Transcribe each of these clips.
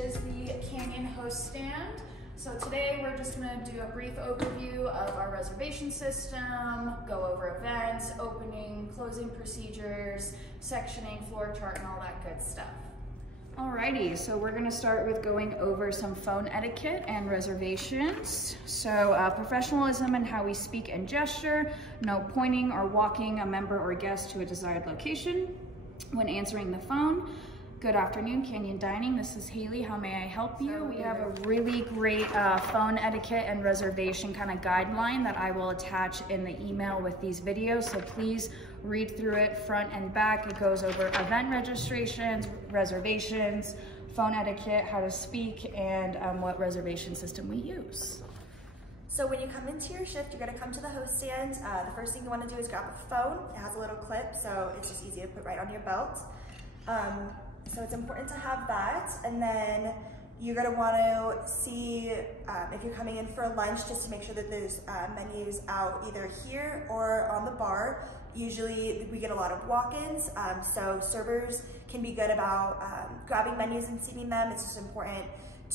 is the Canyon host stand. So today we're just going to do a brief overview of our reservation system, go over events, opening, closing procedures, sectioning, floor chart, and all that good stuff. Alrighty, so we're going to start with going over some phone etiquette and reservations. So professionalism and how we speak and gesture, no pointing or walking a member or guest to a desired location when answering the phone. Good afternoon, Canyon Dining. This is Haley. How may I help you? We have a really great phone etiquette and reservation kind of guideline that I will attach in the email with these videos. So please read through it front and back. It goes over event registrations, reservations, phone etiquette, how to speak, and what reservation system we use. So when you come into your shift, you're gonna come to the host stand. The first thing you wanna do is grab a phone. It has a little clip, so it's just easy to put right on your belt. So it's important to have that. And then you're gonna wanna see if you're coming in for lunch, just to make sure that there's menus out either here or on the bar. Usually we get a lot of walk-ins, so servers can be good about grabbing menus and seating them. It's just important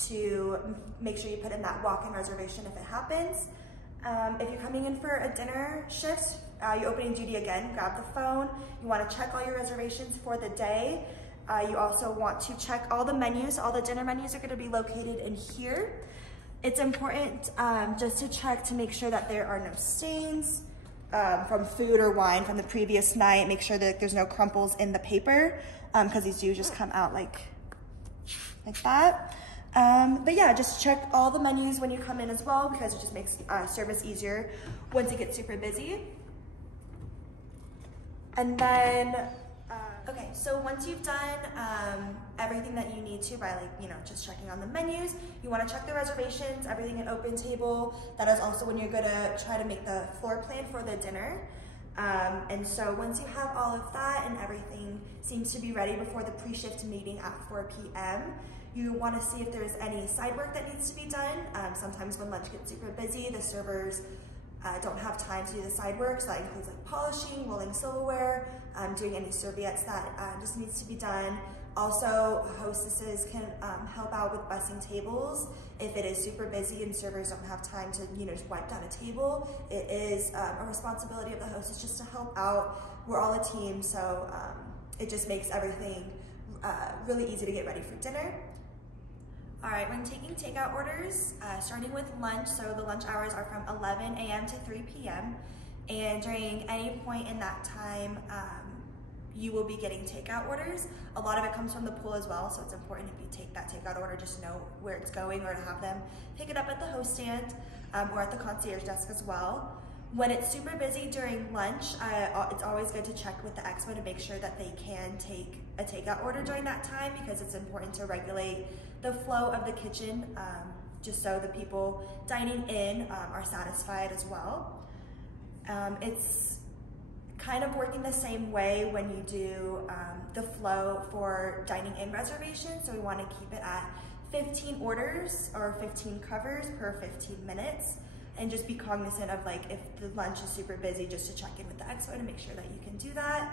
to make sure you put in that walk-in reservation if it happens. If you're coming in for a dinner shift, you're opening duty again, grab the phone. You wanna check all your reservations for the day. You also want to check all the menus. All the dinner menus are gonna be located in here. It's important just to check to make sure that there are no stains from food or wine from the previous night. Make sure that there's no crumples in the paper, because these do just come out like that. But yeah, just check all the menus when you come in as well, because it just makes service easier once it gets super busy. And then, okay, so once you've done everything that you need to by just checking on the menus, you wanna check the reservations, everything at Open Table. That is also when you're gonna try to make the floor plan for the dinner. And so once you have all of that and everything seems to be ready before the pre-shift meeting at 4 p.m., you wanna see if there's any side work that needs to be done. Sometimes when lunch gets super busy, the servers don't have time to do the side work, so that includes like polishing, rolling silverware, doing any serviettes that just needs to be done. Also, hostesses can help out with bussing tables if it is super busy and servers don't have time to just wipe down a table. It is a responsibility of the hostess just to help out. We're all a team, so it just makes everything really easy to get ready for dinner. All right, when taking takeout orders, starting with lunch, so the lunch hours are from 11 a.m. to 3 p.m. And during any point in that time, you will be getting takeout orders. A lot of it comes from the pool as well, so it's important if you take that takeout order, just know where it's going, or to have them pick it up at the host stand or at the concierge desk as well. When it's super busy during lunch, it's always good to check with the expo to make sure that they can take a takeout order during that time, because it's important to regulate the flow of the kitchen, just so the people dining in are satisfied as well. It's kind of working the same way when you do the flow for dining in reservations. So we want to keep it at 15 orders or 15 covers per 15 minutes. And just be cognizant of if the lunch is super busy, just to check in with the expo to make sure that you can do that.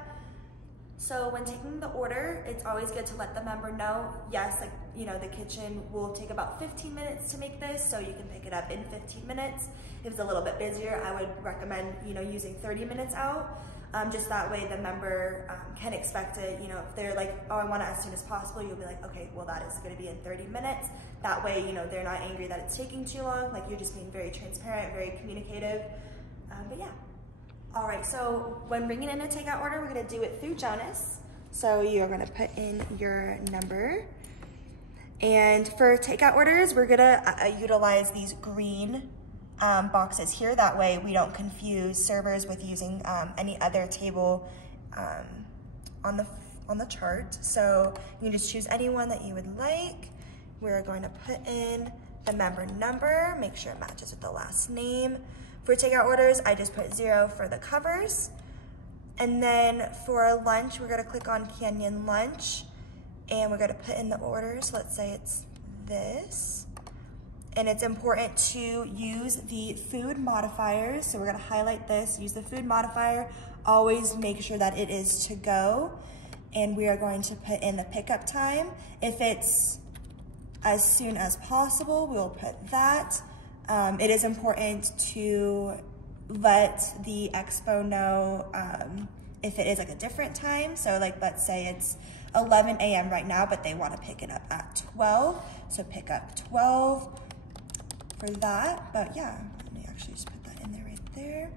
So when taking the order, it's always good to let the member know, yes, the kitchen will take about 15 minutes to make this, so you can pick it up in 15 minutes. If it's a little bit busier, I would recommend, using 30 minutes out. Just that way the member can expect it. If they're like, oh, I want it as soon as possible, you'll be like, okay, well, that is gonna be in 30 minutes. That way, they're not angry that it's taking too long. You're just being very transparent, very communicative. But yeah. All right, so when bringing in a takeout order, we're gonna do it through Jonas. So you're gonna put in your number. And for takeout orders, we're gonna utilize these green boxes here. That way we don't confuse servers with using any other table on the chart. So you can just choose any one that you would like. We're going to put in the member number, make sure it matches with the last name. For takeout orders, I just put 0 for the covers. And then for lunch, we're gonna click on Canyon Lunch, and we're gonna put in the orders. Let's say it's this. And it's important to use the food modifiers. So we're gonna highlight this, use the food modifier, always make sure that it is to go. And we are going to put in the pickup time. If it's as soon as possible. We'll put that. It is important to let the expo know if it is like a different time. So like, let's say it's 11 a.m. right now, but they want to pick it up at 12. So pick up 12 for that. But yeah, let me actually just put that in there right there.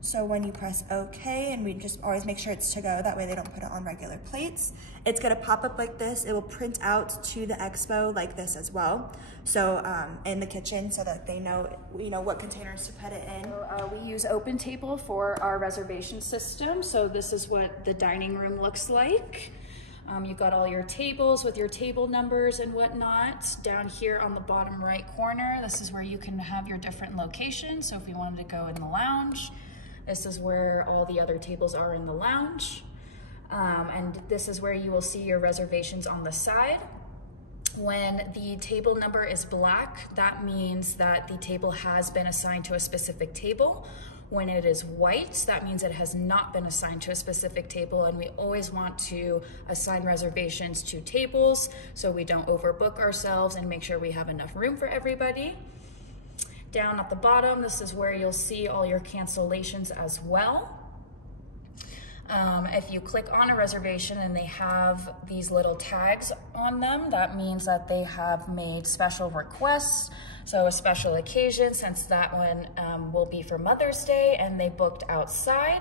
So when you press OK, and we just always make sure it's to go, that way they don't put it on regular plates, it's gonna pop up like this. It will print out to the expo like this as well. So in the kitchen, so that they know, what containers to put it in. So, we use OpenTable for our reservation system. So this is what the dining room looks like. You've got all your tables with your table numbers and whatnot. Down here on the bottom right corner, this is where you can have your different locations. So if you wanted to go in the lounge, this is where all the other tables are in the lounge. And this is where you will see your reservations on the side. When the table number is black, that means that the table has been assigned to a specific table. When it is white, that means it has not been assigned to a specific table, and we always want to assign reservations to tables so we don't overbook ourselves and make sure we have enough room for everybody. Down at the bottom, this is where you'll see all your cancellations as well. If you click on a reservation and they have these little tags on them, that means that they have made special requests. So a special occasion, since that one will be for Mother's Day, and they booked outside.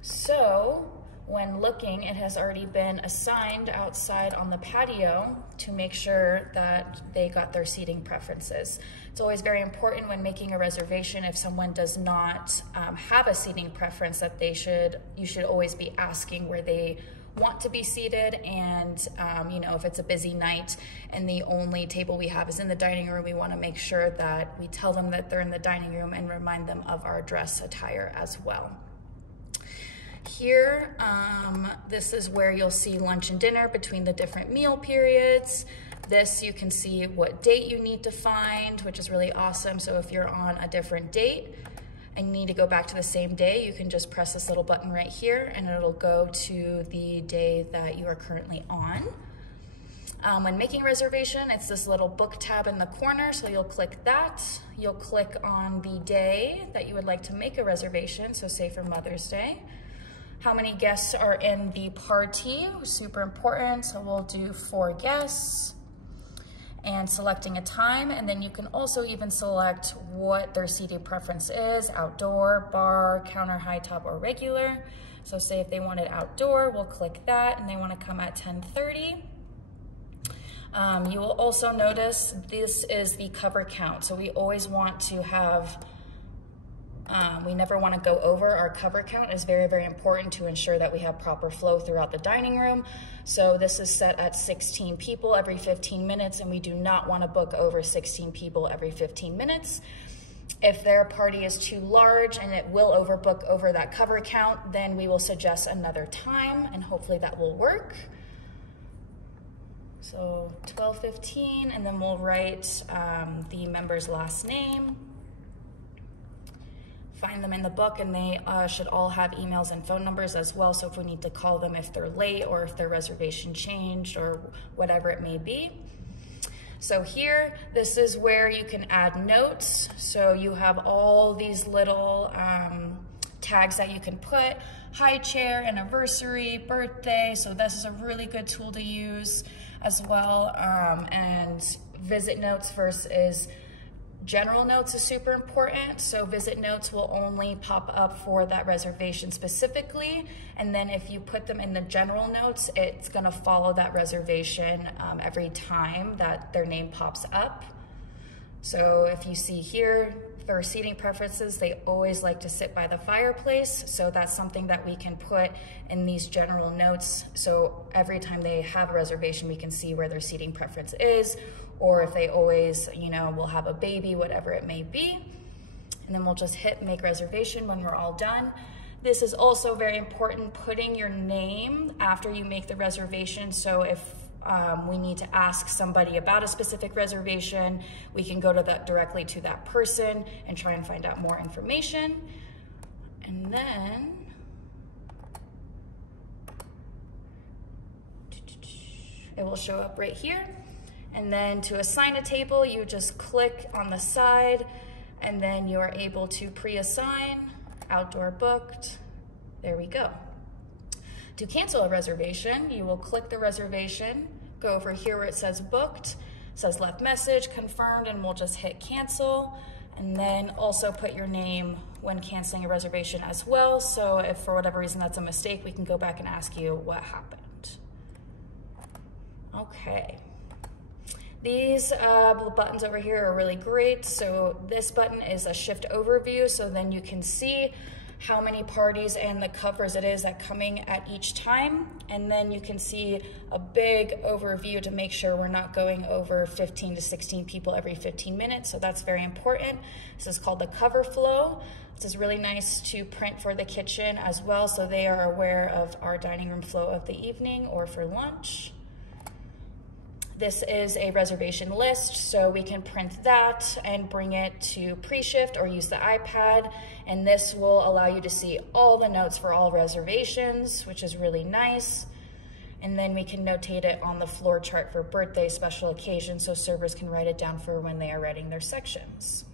So when looking, it has already been assigned outside on the patio to make sure that they got their seating preferences. It's always very important when making a reservation, if someone does not have a seating preference, that you should always be asking where they want to be seated. And if it's a busy night and the only table we have is in the dining room, we want to make sure that we tell them that they're in the dining room and remind them of our dress attire as well. Here, this is where you'll see lunch and dinner between the different meal periods. This, you can see what date you need to find, which is really awesome. So if you're on a different date and you need to go back to the same day, you can just press this little button right here and it'll go to the day that you are currently on. When making a reservation, it's this little book tab in the corner, so you'll click that. You'll click on the day that you would like to make a reservation, so say for Mother's Day. How many guests are in the party, super important, so we'll do 4 guests. And selecting a time, and then you can also even select what their seating preference is, outdoor, bar, counter, high top, or regular. So say if they wanted outdoor, we'll click that, and they want to come at 10:30. You will also notice this is the cover count. So we always want to have, we never want to go over. Our cover count is very, very important to ensure that we have proper flow throughout the dining room. So this is set at 16 people every 15 minutes, and we do not want to book over 16 people every 15 minutes. If their party is too large and it will overbook over that cover count, then we will suggest another time, and hopefully that will work. So 12:15, and then we'll write the member's last name. Find them in the book, and they should all have emails and phone numbers as well, so if we need to call them if they're late or if their reservation changed or whatever it may be. So here, this is where you can add notes. So you have all these little tags that you can put: high chair, anniversary, birthday. So this is a really good tool to use as well. And visit notes versus general notes is super important. So visit notes will only pop up for that reservation specifically. And then if you put them in the general notes, it's gonna follow that reservation every time that their name pops up. So if you see here, for seating preferences, they always like to sit by the fireplace. So that's something that we can put in these general notes. So every time they have a reservation, we can see where their seating preference is, or if they always, will have a baby, whatever it may be. And then we'll just hit make reservation when we're all done. This is also very important, putting your name after you make the reservation. So if we need to ask somebody about a specific reservation, we can go directly to that person and try and find out more information. And then it will show up right here. And then to assign a table, you just click on the side, and then you are able to pre-assign, outdoor booked. There we go. To cancel a reservation, you will click the reservation, go over here where it says booked, it says left message, confirmed, and we'll just hit cancel. And then also put your name when canceling a reservation as well. So if for whatever reason that's a mistake, we can go back and ask you what happened. Okay. These buttons over here are really great. So this button is a shift overview, so then you can see how many parties and the covers it is that coming at each time. And then you can see a big overview to make sure we're not going over 15 to 16 people every 15 minutes. So that's very important. This is called the cover flow. This is really nice to print for the kitchen as well, so they are aware of our dining room flow of the evening or for lunch. This is a reservation list, so we can print that and bring it to pre-shift or use the iPad, and this will allow you to see all the notes for all reservations, which is really nice. And then we can notate it on the floor chart for birthday, special occasions, so servers can write it down for when they are writing their sections.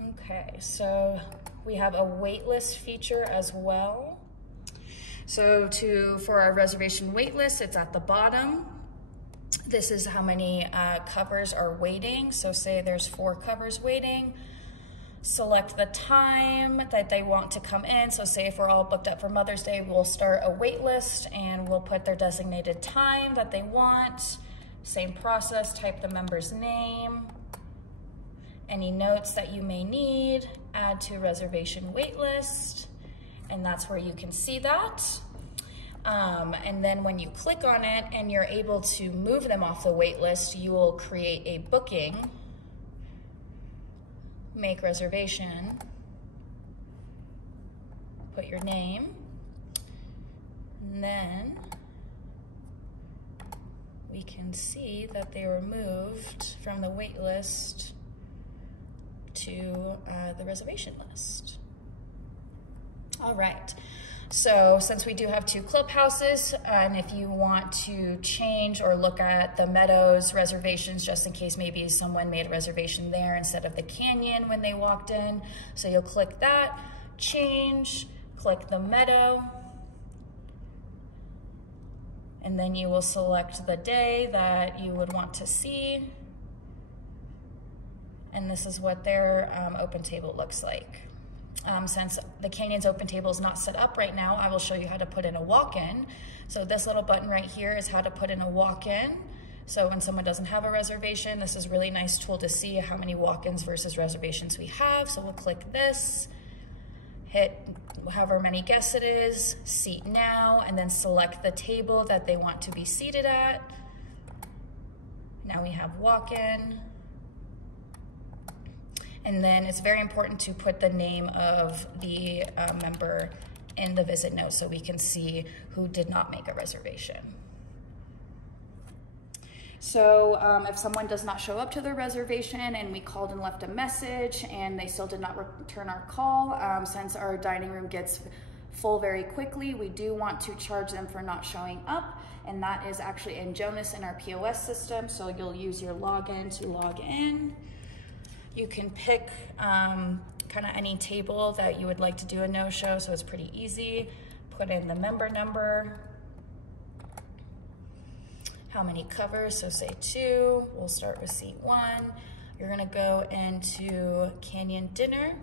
Okay, so we have a wait list feature as well. So for our reservation wait list, it's at the bottom. This is how many covers are waiting. So say there's 4 covers waiting. Select the time that they want to come in. So say if we're all booked up for Mother's Day, we'll start a wait list and we'll put their designated time that they want. Same process, type the member's name, any notes that you may need, add to reservation wait list. And that's where you can see that. And then when you click on it and you're able to move them off the wait list, you will create a booking, make reservation, put your name, and then we can see that they were moved from the wait list to the reservation list. All right, so since we do have 2 clubhouses, and if you want to change or look at the Meadows reservations, just in case maybe someone made a reservation there instead of the Canyon when they walked in, so you'll click that, change, click the Meadow, and then you will select the day that you would want to see, and this is what their open table looks like. Since the Canyon's open table is not set up right now, I will show you how to put in a walk-in. So this little button right here is how to put in a walk-in. So when someone doesn't have a reservation, this is a really nice tool to see how many walk-ins versus reservations we have. So we'll click this, hit however many guests it is, seat now, and then select the table that they want to be seated at. Now we have walk-in. And then it's very important to put the name of the member in the visit note so we can see who did not make a reservation. So if someone does not show up to their reservation and we called and left a message and they still did not return our call, since our dining room gets full very quickly, we do want to charge them for not showing up, and that is actually in Jonas in our POS system. So you'll use your login to log in. You can pick kind of any table that you would like to do a no-show, so it's pretty easy. Put in the member number, how many covers, so say 2. We'll start with seat 1. You're gonna go into Canyon Dinner,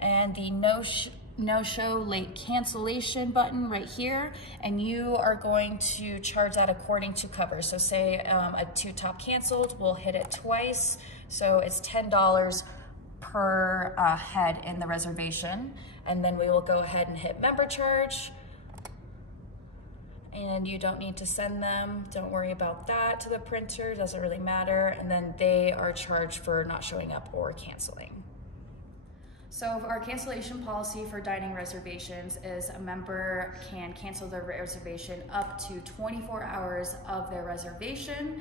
and the no-show late cancellation button right here, and you are going to charge that according to covers. So say a 2 top canceled, we'll hit it twice. So it's $10 per head in the reservation. And then we will go ahead and hit member charge. And you don't need to send them. Don't worry about that to the printer, doesn't really matter. And then they are charged for not showing up or canceling. So our cancellation policy for dining reservations is a member can cancel their reservation up to 24 hours of their reservation.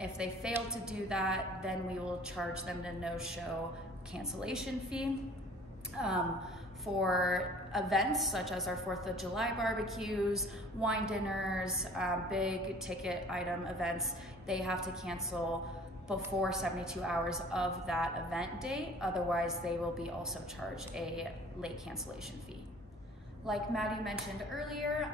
If they fail to do that, then we will charge them the no-show cancellation fee. for events such as our 4th of July barbecues, wine dinners, big ticket item events, they have to cancel before 72 hours of that event date. Otherwise, they will be also charged a late cancellation fee. Like Maddie mentioned earlier,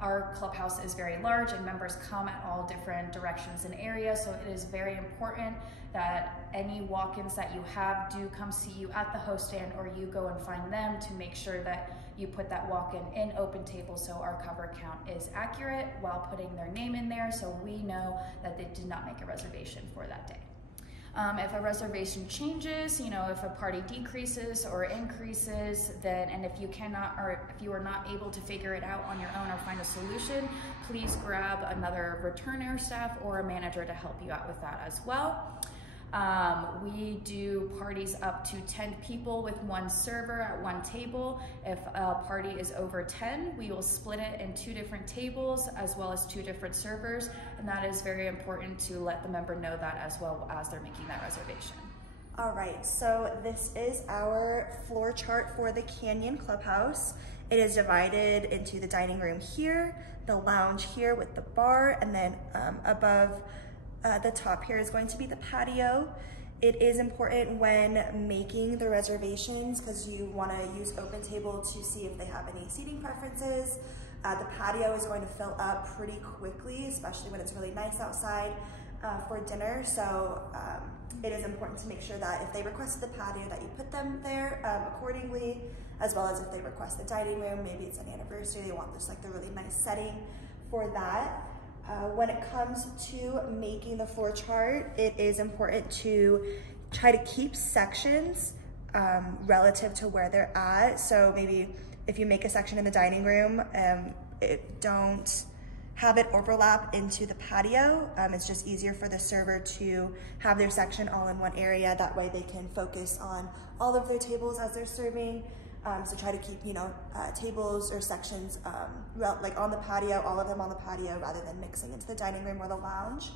our clubhouse is very large and members come at all different directions and areas, so it is very important that any walk-ins that you have do come see you at the host stand, or you go and find them to make sure that you put that walk-in in open table so our cover count is accurate while putting their name in there so we know that they did not make a reservation for that day. If a reservation changes, if a party decreases or increases, then, and if you cannot, or if you are not able to figure it out on your own or find a solution, please grab another returner staff or a manager to help you out with that as well. We do parties up to 10 people with one server at one table. If a party is over 10, we will split it in 2 different tables as well as 2 different servers, and that is very important to let the member know that as well as they're making that reservation. All right, so this is our floor chart for the Canyon Clubhouse. It is divided into the dining room here, the lounge here with the bar, and then above the top here is going to be the patio. It is important when making the reservations because you want to use OpenTable to see if they have any seating preferences. The patio is going to fill up pretty quickly, especially when it's really nice outside for dinner. So it is important to make sure that if they requested the patio that you put them there accordingly, as well as if they request the dining room, maybe it's an anniversary, they want this like the really nice setting for that. When it comes to making the floor chart, it is important to try to keep sections relative to where they're at. So maybe if you make a section in the dining room, don't have it overlap into the patio. It's just easier for the server to have their section all in one area. That way they can focus on all of their tables as they're serving. So try to keep, tables or sections like on the patio, all of them on the patio, rather than mixing into the dining room or the lounge.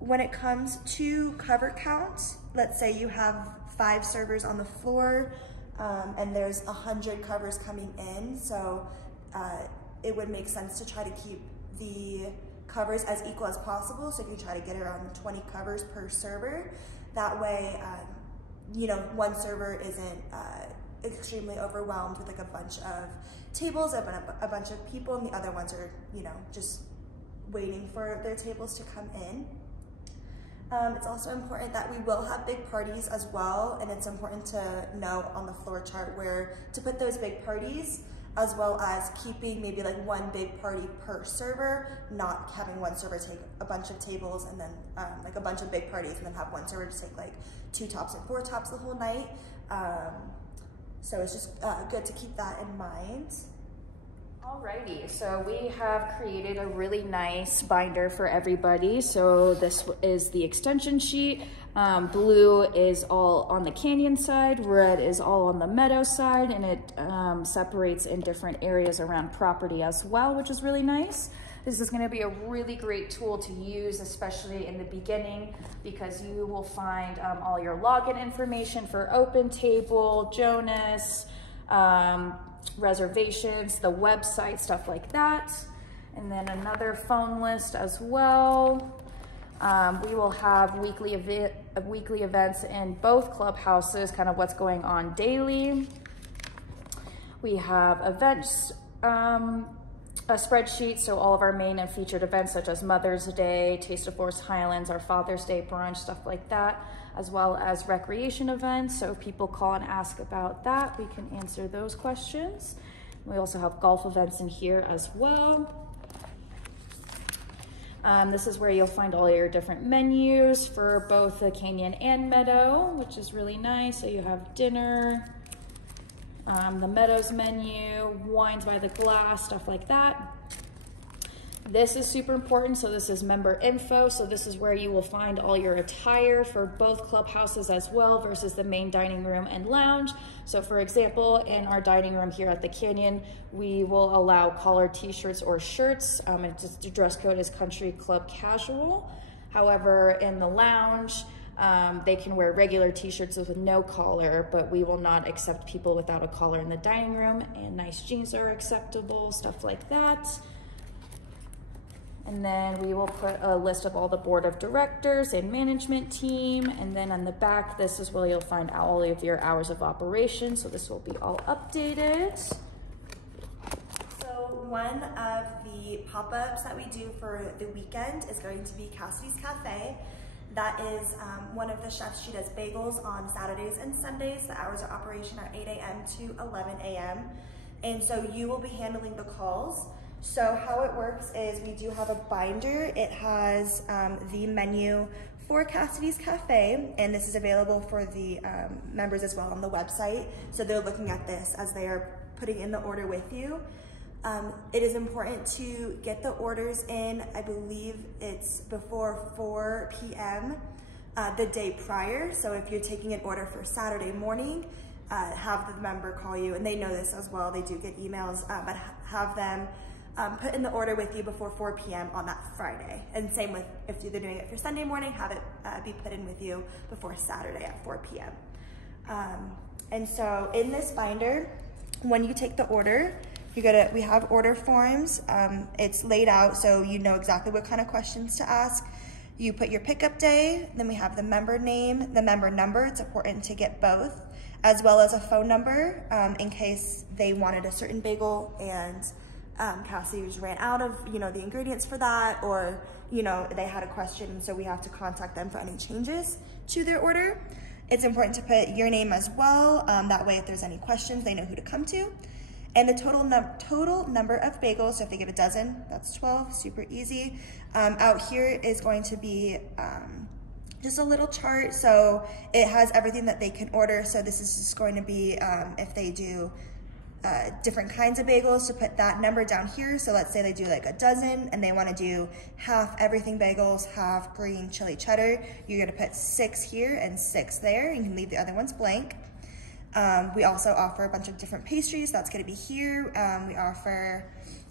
When it comes to cover count, let's say you have 5 servers on the floor and there's 100 covers coming in. So it would make sense to try to keep the covers as equal as possible. So if you try to get around 20 covers per server, that way, one server isn't extremely overwhelmed with like a bunch of tables, a bunch of people, and the other ones are, just waiting for their tables to come in. It's also important that we will have big parties as well, and it's important to know on the floor chart where to put those big parties, as well as keeping maybe like 1 big party per server, not having one server take a bunch of tables and then like a bunch of big parties and then have one server just take like 2 tops and 4 tops the whole night. So it's just good to keep that in mind. Alrighty, so we have created a really nice binder for everybody. So this is the extension sheet. Blue is all on the Canyon side, red is all on the Meadow side, and it separates in different areas around property as well, which is really nice. This is gonna be a really great tool to use, especially in the beginning, because you will find all your login information for OpenTable, Jonas, reservations, the website, stuff like that. And then another phone list as well. We will have weekly events in both clubhouses, kind of what's going on daily. We have events, a spreadsheet, so all of our main and featured events such as Mother's Day, Taste of Forest Highlands, our Father's Day brunch, stuff like that, as well as recreation events. So if people call and ask about that, we can answer those questions. We also have golf events in here as well. This is where you'll find all your different menus for both the Canyon and Meadow, which is really nice. So you have dinner, the Meadows menu, wines by the glass, stuff like that. This is super important. So this is member info. So this is where you will find all your attire for both clubhouses as well versus the main dining room and lounge. So for example, in our dining room here at the Canyon, we will allow collared t-shirts or shirts. The dress code is country club casual. However, in the lounge, They can wear regular t-shirts with no collar, but we will not accept people without a collar in the dining room, and nice jeans are acceptable, stuff like that. And then we will put a list of all the board of directors and management team. And then on the back, this is where you'll find all of your hours of operation. So this will be all updated. So one of the pop-ups that we do for the weekend is going to be Cassidy's Cafe. That is one of the chefs. She does bagels on Saturdays and Sundays. The hours of operation are 8 a.m. to 11 a.m. And so you will be handling the calls. So how it works is we do have a binder. It has the menu for Cassidy's Cafe, and this is available for the members as well on the website. So they're looking at this as they are putting in the order with you. It is important to get the orders in, I believe it's before 4 p.m. The day prior. So if you're taking an order for Saturday morning, have the member call you, and they know this as well, they do get emails, but have them put in the order with you before 4 p.m. on that Friday. And same with if they're doing it for Sunday morning, have it be put in with you before Saturday at 4 p.m. And so in this binder, when you take the order, we have order forms. It's laid out so you know exactly what kind of questions to ask. You put your pickup day, then we have the member name, the member number. It's important to get both, as well as a phone number in case they wanted a certain bagel and Cassie's ran out of, the ingredients for that, or, they had a question, and so we have to contact them for any changes to their order. It's important to put your name as well. That way, if there's any questions, they know who to come to. And the total number of bagels, so if they get a dozen, that's 12, super easy. Out here is going to be just a little chart, so it has everything that they can order. So this is just going to be if they do different kinds of bagels, to put that number down here. So let's say they do like a dozen and they want to do half everything bagels, half green chili cheddar. You're going to put 6 here and 6 there. You can leave the other ones blank. We also offer a bunch of different pastries. That's going to be here. We offer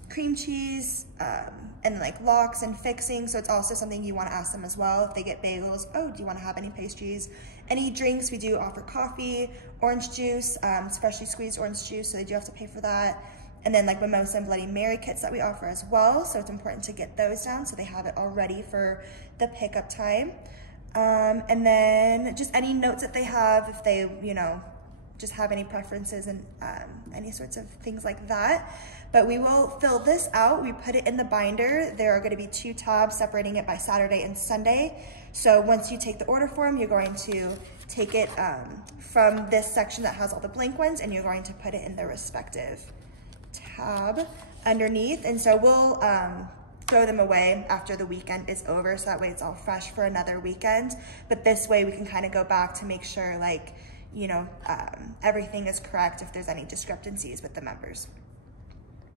cream cheese and like lox and fixing. So it's also something you want to ask them as well. If they get bagels, oh, do you want to have any pastries? Any drinks, we do offer coffee, orange juice, freshly squeezed orange juice, so they do have to pay for that. And then like mimosa and Bloody Mary kits that we offer as well. So it's important to get those down so they have it all ready for the pickup time. And then just any notes that they have, if they, just have any preferences and any sorts of things like that. But we will fill this out. We put it in the binder. There are going to be 2 tabs separating it by Saturday and Sunday. So once you take the order form, you're going to take it from this section that has all the blank ones, and you're going to put it in the respective tab underneath. And so we'll throw them away after the weekend is over, so that way it's all fresh for another weekend. But this way we can kind of go back to make sure everything is correct if there's any discrepancies with the members.